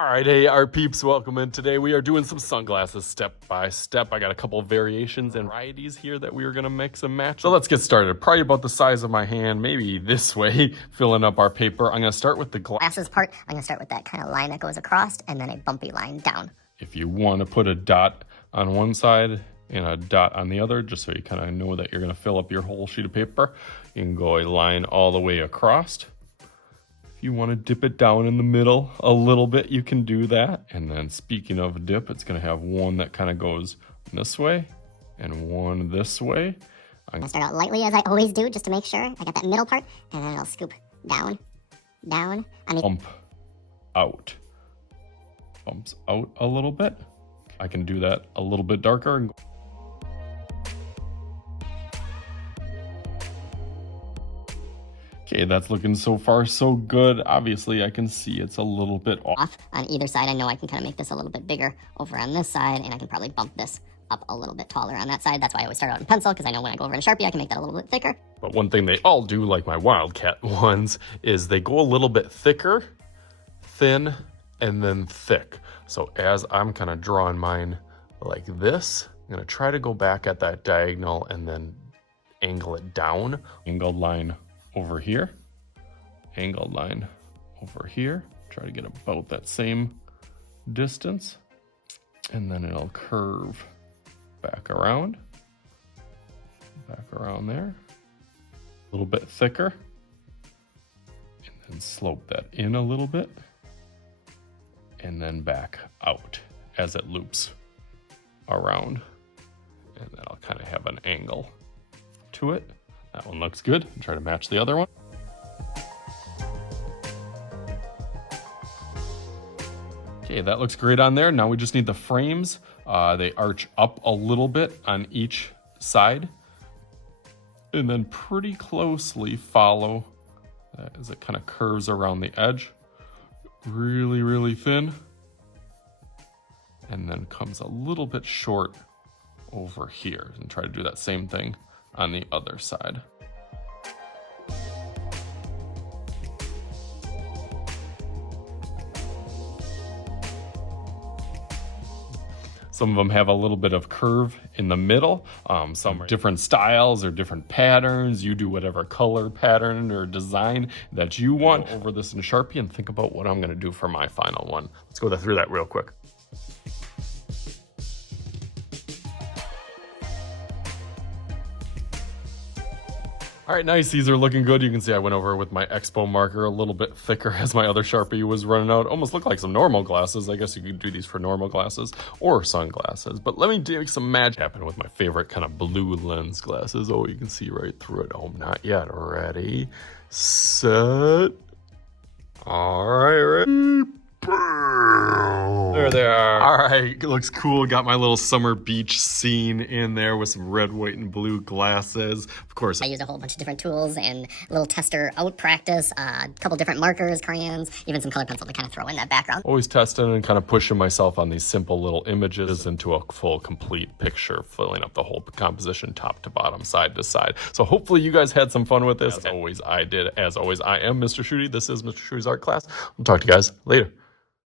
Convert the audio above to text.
All right, hey, our peeps, welcome in. Today we are doing some sunglasses step by step. I got a couple of variations and varieties here that we are gonna mix and match. So let's get started. Probably about the size of my hand, maybe this way, filling up our paper. I'm gonna start with the glasses part. I'm gonna start with that kind of line that goes across and then a bumpy line down. If you wanna put a dot on one side and a dot on the other, just so you kind of know that you're gonna fill up your whole sheet of paper, you can go a line all the way across. If you want to dip it down in the middle a little bit, you can do that. And then speaking of dip, it's going to have one that kind of goes this way and one this way. I'm going to start out lightly as I always do, just to make sure I got that middle part, and then I'll scoop down, down. Bump out. Bumps out a little bit. I can do that a little bit darker. Okay, that's looking so far so good. Obviously, I can see it's a little bit off. On either side, I know I can kind of make this a little bit bigger over on this side, and I can probably bump this up a little bit taller on that side. That's why I always start out in pencil, because I know when I go over in Sharpie, I can make that a little bit thicker. But one thing they all do, like my Wildcat ones, is they go a little bit thicker, thin, and then thick. So as I'm kind of drawing mine like this, I'm gonna try to go back at that diagonal and then angle it down. Angled line over here, angled line over here, try to get about that same distance, and then it'll curve back around there, a little bit thicker, and then slope that in a little bit, and then back out as it loops around, and that'll kind of have an angle to it. That one looks good. Try to match the other one. Okay, that looks great on there. Now we just need the frames. They arch up a little bit on each side, and then pretty closely follow as it kind of curves around the edge. Really, really thin. And then comes a little bit short over here, and try to do that same thing on the other side. Some of them have a little bit of curve in the middle. Some are different styles or different patterns. You do whatever color pattern or design that you want. Over this in Sharpie and think about what I'm gonna do for my final one. Let's go through that real quick. All right, nice, these are looking good. You can see I went over with my Expo marker a little bit thicker as my other Sharpie was running out. Almost look like some normal glasses. I guess you could do these for normal glasses or sunglasses. But let me do some magic happen with my favorite kind of blue lens glasses. Oh, you can see right through it. Oh, not yet. Ready, set. All right, ready. There they are. All right, looks cool. Got my little summer beach scene in there with some red, white, and blue glasses. Of course, I used a whole bunch of different tools and a little tester out practice, a couple different markers, crayons, even some color pencil to kind of throw in that background. Always testing and kind of pushing myself on these simple little images into a full, complete picture, filling up the whole composition top to bottom, side to side. So hopefully you guys had some fun with this. As always, I did. As always, I am Mr. Shooty. This is Mr. Shooty's art class. I'll talk to you guys later.